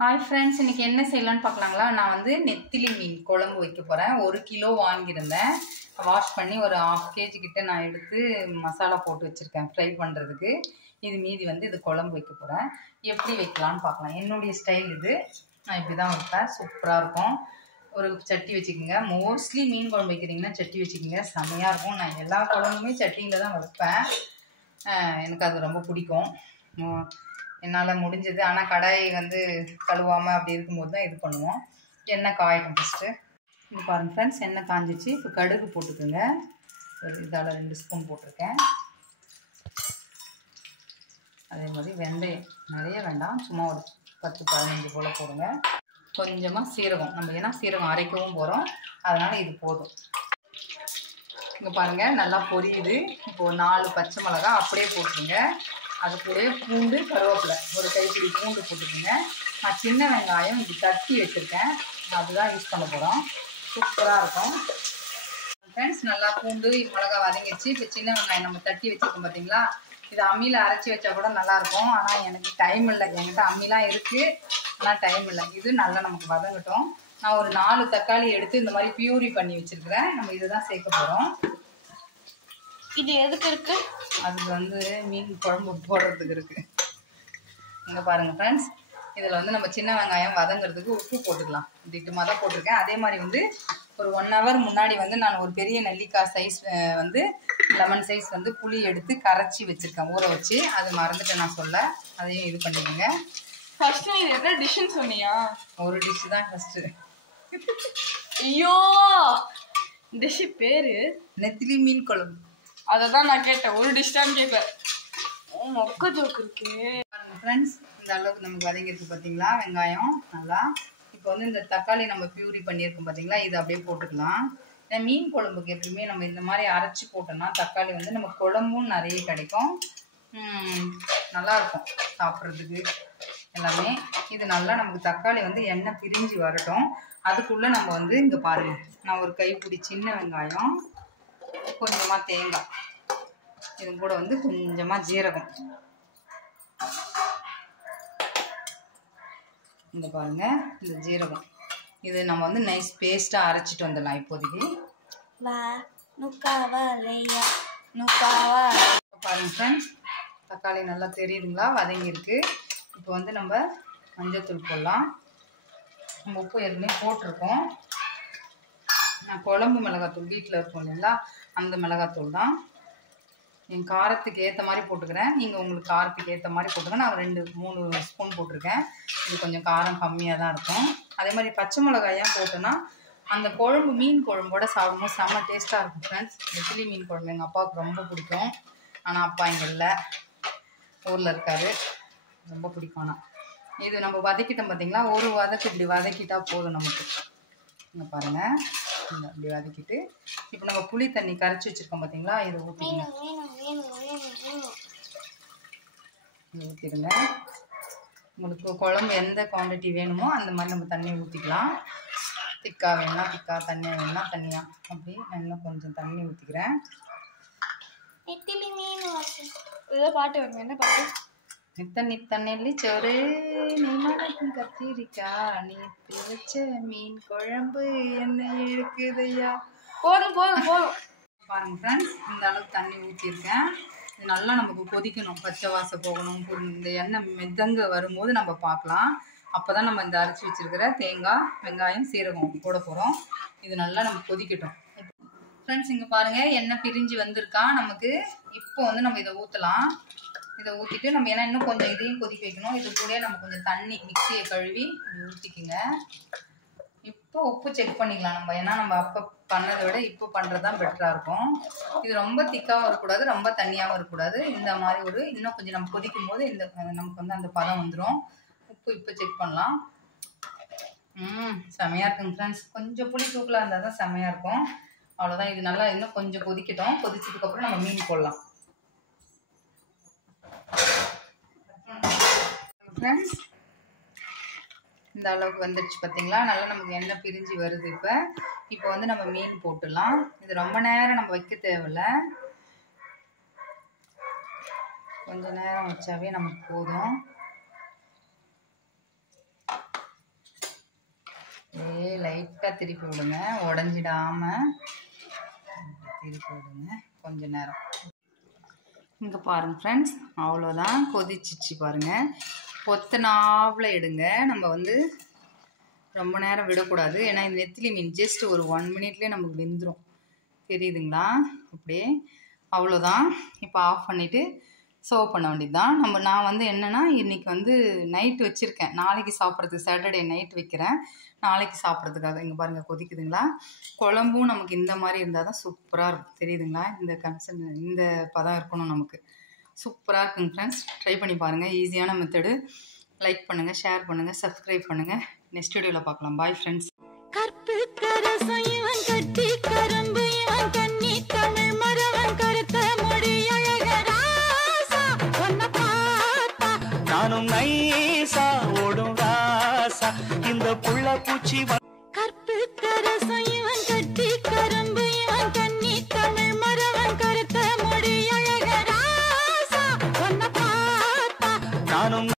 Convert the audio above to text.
Hi friends, இன்றைக்கி என்ன செய்யலான்னு பார்க்கலாங்களா. நான் வந்து நெத்திலி மீன் குழம்பு வைக்க போகிறேன். 1 கிலோ வாங்கியிருந்தேன். வாஷ் பண்ணி ஒரு 1/2 கேஜி கிட்ட நான் எடுத்து மசாலா போட்டு வச்சுருக்கேன் ஃப்ரை பண்ணுறதுக்கு. இது மீதி வந்து இது குழம்பு வைக்க போகிறேன். எப்படி வைக்கலான்னு பார்க்கலாம். என்னுடைய ஸ்டைல் இது. நான் இப்படி தான் வைப்பேன். சூப்பராக இருக்கும். ஒரு சட்டி வச்சுக்கோங்க. மோஸ்ட்லி மீன் குழம்பு வைக்கிறீங்கன்னா சட்டி வச்சுக்கோங்க, செம்மையாக இருக்கும். நான் எல்லா குழம்புமே சட்டியில் தான் வைப்பேன். எனக்கு அது ரொம்ப பிடிக்கும். என்னால் முடிஞ்சது. ஆனால் கடாயை வந்து கழுவாமல் அப்படி இருக்கும்போது தான் இது பண்ணுவோம். எண்ணெய் காயட்டும் ஃபஸ்ட்டு. இது பாருங்கள் ஃப்ரெண்ட்ஸ், எண்ணெய் காஞ்சிச்சு. இப்போ கடுகு போட்டுக்கோங்க. ஒரு இதால் 2 ஸ்பூன் போட்டிருக்கேன். அதே மாதிரி வெந்தயம் நிறைய வேண்டாம், சும்மா ஒரு 10-15 போல் போடுங்க. கொஞ்சமாக சீரகம், நம்ம ஏன்னா சீரகம் அரைக்கவும் போகிறோம், அதனால் இது போதும். இங்கே பாருங்கள் நல்லா பொரியுது. இப்போது 4 பச்சை மிளகா அப்படியே போட்டுருங்க. அது கூட பூண்டு, கருவேப்பிலை, ஒரு கைப்பிடி பூண்டு போட்டுக்கோங்க. நான் சின்ன வெங்காயம் இப்படி தட்டி வச்சுருக்கேன், அதுதான் யூஸ் பண்ண போகிறோம். சூப்பராக இருக்கும் ஃப்ரெண்ட்ஸ். நல்லா பூண்டு மிளகா வதங்கிடுச்சு. இப்போ சின்ன வெங்காயம் நம்ம தட்டி வச்சுருக்கோம் பார்த்தீங்களா, இது அம்மியில் அரைச்சி வச்சா கூட நல்லாயிருக்கும். ஆனால் எனக்கு டைம் இல்லை. என்கிட்ட அம்மிலாம் இருக்குது, ஆனால் டைம் இல்லை. இது நல்லா நமக்கு வதங்கட்டும். நான் ஒரு 4 தக்காளி எடுத்து இந்த மாதிரி பியூரி பண்ணி வச்சுருக்கிறேன். நம்ம இதுதான் சேர்க்க போகிறோம். இது எதுக்கு இருக்கு? அது வந்து மீன் குழம்பு போடுறதுக்கு இருக்குது. இங்கே பாருங்கள் ஃப்ரெண்ட்ஸ், இதில் வந்து நம்ம சின்ன வெங்காயம் வதங்கிறதுக்கு உப்பு போட்டுக்கலாம். திட்டமாக தான் போட்டிருக்கேன். அதே மாதிரி வந்து ஒரு 1 ஹவர் முன்னாடி வந்து நான் ஒரு பெரிய நெல்லிக்காய் சைஸ் வந்து லெமன் சைஸ் வந்து புளி எடுத்து கரைச்சி வச்சுருக்கேன், ஊற வச்சு. அது மறந்துட்டு நான் சொல்ல, அதையும் இது பண்ணிக்கோங்க. ஃபர்ஸ்ட் நீ என்ன டிஷ்ஷுன்னு சொன்னியா? ஒரு டிஷ் தான் ஃபஸ்ட்டு. ஐயோ, டிஷ் பேரு நெத்திலி மீன் குழம்பு. அதை தான் நான் கேட்டேன், ஒரு டிஷ் தான் கேட்பேன். மொக்க ஜோக்கு இருக்கு ஃப்ரெண்ட்ஸ். இந்த அளவுக்கு நமக்கு வதங்கிருக்கு பார்த்தீங்களா வெங்காயம் நல்லா. இப்போ வந்து இந்த தக்காளி நம்ம பியூரி பண்ணியிருக்கோம் பார்த்தீங்களா, இது அப்படியே போட்டுக்கலாம். ஏன்னா மீன் குழம்புக்கு எப்பவுமே நம்ம இந்த மாதிரி அரைச்சி போட்டோம்னா தக்காளி வந்து நம்ம குழம்பும் நிறைய கிடைக்கும், நல்லாயிருக்கும் சாப்பிட்றதுக்கு எல்லாமே. இது நல்லா நமக்கு தக்காளி வந்து எண்ணெய் பிரிஞ்சு வரட்டும். அதுக்குள்ளே நம்ம வந்து இங்கே பாருங்கள், நான் ஒரு கைப்பிடி சின்ன வெங்காயம், கொஞ்சமாக தேங்காய், இது கூட வந்து கொஞ்சமாக ஜீரகம், இந்த பாருங்க இந்த ஜீரகம், இது நம்ம வந்து நைஸ் பேஸ்ட்டாக அரைச்சிட்டு வந்துடலாம் இப்போதைக்கு. பாருங்க ஃப்ரெண்ட்ஸ், தக்காளி நல்லா தெரியுதுங்களா, வதங்கியிருக்கு. இப்போ வந்து நம்ம மஞ்சள்தூள் போடலாம். நம்ம உப்பு ஏற்கனவே போட்டிருக்கோம். நான் குழம்பு மிளகாத்தூள் வீட்டில் இருக்கும் இல்லைங்களா, அந்த மிளகாத்தூள் தான். என் காரத்துக்கு ஏற்ற மாதிரி போட்டுக்கிறேன். நீங்கள் உங்களுக்கு காரத்துக்கு ஏற்ற மாதிரி போட்டுங்க. நான் 2-3 ஸ்பூன் போட்டிருக்கேன். இது கொஞ்சம் காரம் கம்மியாக தான் இருக்கும். அதே மாதிரி பச்சை மிளகாயாக போட்டோன்னா அந்த குழம்பு மீன் குழம்போட சாப்பிடும்போது செம்ம டேஸ்ட்டாக இருக்கும் ஃப்ரெண்ட்ஸ். நெத்திலி மீன் குழம்பு எங்கள் அப்பாவுக்கு ரொம்ப பிடிக்கும். ஆனால் அப்பா இங்கே இல்லை, ஊரில் இருக்கார். ரொம்ப பிடிக்கும். ஆனால் இது நம்ம வதக்கிட்டோம் பார்த்தீங்களா, ஒரு வதக்கு இப்படி வதக்கிட்டா போதும் நமக்கு. இங்கே பாருங்கள், இப்படி வதக்கிட்டு இப்போ நம்ம புளி தண்ணி கரைச்சி வச்சுருக்கோம் பார்த்தீங்களா, இதை ஊற்றிடுங்க. ஊற்றிடுங்க. உங்களுக்கு குழம்பு எந்த குவான்டிட்டி வேணுமோ அந்த மாதிரி நம்ம தண்ணி ஊற்றிக்கலாம். திக்கா வேணும்னா திக்கா, தண்ணியாக வேணும்னா தண்ணியாக, அப்படி நான் இன்னும் கொஞ்சம் தண்ணி ஊற்றிக்கிறேன். ஏதோ பாட்டு வருங்க, என்ன பாட்டு? நித்த நித்த நெல்லி சோறு நீ மடக்கும் கத்திரிக்கா, நீ பிரிச்ச மீன் குழம்பு என்ன இருக்குதையா. போதும் போதும் போதும். பாருங்க ஃப்ரெண்ட்ஸ், இந்த அளவுக்கு தண்ணி ஊற்றிருக்கேன். இது நல்லா நமக்கு கொதிக்கணும், பச்சை வாசம் போகணும். இந்த எண்ணெய் மெதங்க வரும்போது நம்ம பார்க்கலாம். அப்போ தான் நம்ம இந்த அரைச்சி வச்சுருக்கிற தேங்காய், வெங்காயம், சீரகம் போட போகிறோம். இது நல்லா நம்ம கொதிக்கட்டும் ஃப்ரெண்ட்ஸ். இங்கே பாருங்கள், எண்ணெய் பிரிஞ்சு வந்திருக்கா நமக்கு. இப்போ வந்து நம்ம இதை ஊற்றலாம். இதை ஊற்றிட்டு நம்ம ஏன்னா இன்னும் கொஞ்சம் இதையும் கொதிக்க வைக்கணும். இது கூட நம்ம கொஞ்சம் தண்ணி மிக்சியை கழுவி ஊற்றிக்குங்க. இப்போ உப்பு செக் பண்ணிக்கலாம் நம்ம, ஏன்னா நம்ம அப்போ பண்ணதை விட இப்போ பண்ணுறது தான் பெட்டராக இருக்கும். இது ரொம்ப திக்காகவும் இருக்கக்கூடாது, ரொம்ப தண்ணியாகவும் இருக்கக்கூடாது. இந்த மாதிரி ஒரு இன்னும் கொஞ்சம் நம்ம கொதிக்கும் போது இந்த நமக்கு வந்து அந்த பதம் வந்துடும். உப்பு இப்போ செக் பண்ணலாம். செமையாக இருக்குங்க ஃப்ரெண்ட்ஸ். கொஞ்சம் புளி தூக்கலாக இருந்தால் தான் செமையாக இருக்கும். அவ்வளோதான். இது நல்லா இன்னும் கொஞ்சம் கொதிக்கட்டும். கொதிச்சதுக்கப்புறம் நம்ம மீன் போடலாம் ஃப்ரெண்ட்ஸ். இந்த அளவுக்கு வந்துடுச்சு பார்த்தீங்களா, நல்லா நமக்கு எண்ணெய் பிரிஞ்சு வருது. இப்போ வந்து நம்ம மீன் போட்டுடலாம். இது ரொம்ப நேரம் நம்ம வைக்க தேவையில்ல, கொஞ்ச நேரம் வச்சாவே நமக்கு போதும். லைட்டாக திருப்பி விடுங்க, உடஞ்சிடாமல் திருப்பி விடுங்க கொஞ்ச நேரம். இங்கே பாருங்கள் ஃப்ரெண்ட்ஸ், அவ்வளோதான், கொதிச்சிச்சு பாருங்கள். கொத்தனாவில் எடுங்க, நம்ம வந்து ரொம்ப நேரம் விடக்கூடாது, ஏன்னா இந்த நெத்திலி மீன் ஜஸ்ட் ஒரு 1 மினிட்லேயே நமக்கு வெந்துடும். தெரியுதுங்களா? அப்படியே அவ்வளோதான். இப்போ ஆஃப் பண்ணிவிட்டு சர்வ் பண்ண வேண்டியது தான். நான் வந்து என்னென்னா இன்றைக்கி வந்து நைட்டு வச்சுருக்கேன், நாளைக்கு சாப்பிட்றதுக்கு. சாட்டர்டே நைட் வைக்கிறேன், நாளைக்கு சாப்பிட்றதுக்காக. இங்கே பாருங்கள் கொதிக்குதுங்களா? குழம்பும் நமக்கு இந்த மாதிரி இருந்தால் தான் சூப்பராக இருக்கும். தெரியுதுங்களா? இந்த பதம் இருக்கணும் நமக்கு. சூப்பராக இருக்குங்க ஃப்ரெண்ட்ஸ், ட்ரை பண்ணி பாருங்கள். ஈஸியான மெத்தடு. லைக் பண்ணுங்கள், ஷேர் பண்ணுங்கள், சப்ஸ்கிரைப் பண்ணுங்கள். நெக்ஸ்ட் வீடியோவில் பார்க்கலாம். Bye friends. நானும் நைசா ஓடும் ராசா இந்த புள்ள பூச்சி கற்பு கரசம் இவன் கட்டி கரும்பு இவன் கண்ணி தமிழ் மரவன் கருத்த மொழி அழக ராசா ஒன்ன பார்த்தா நானும்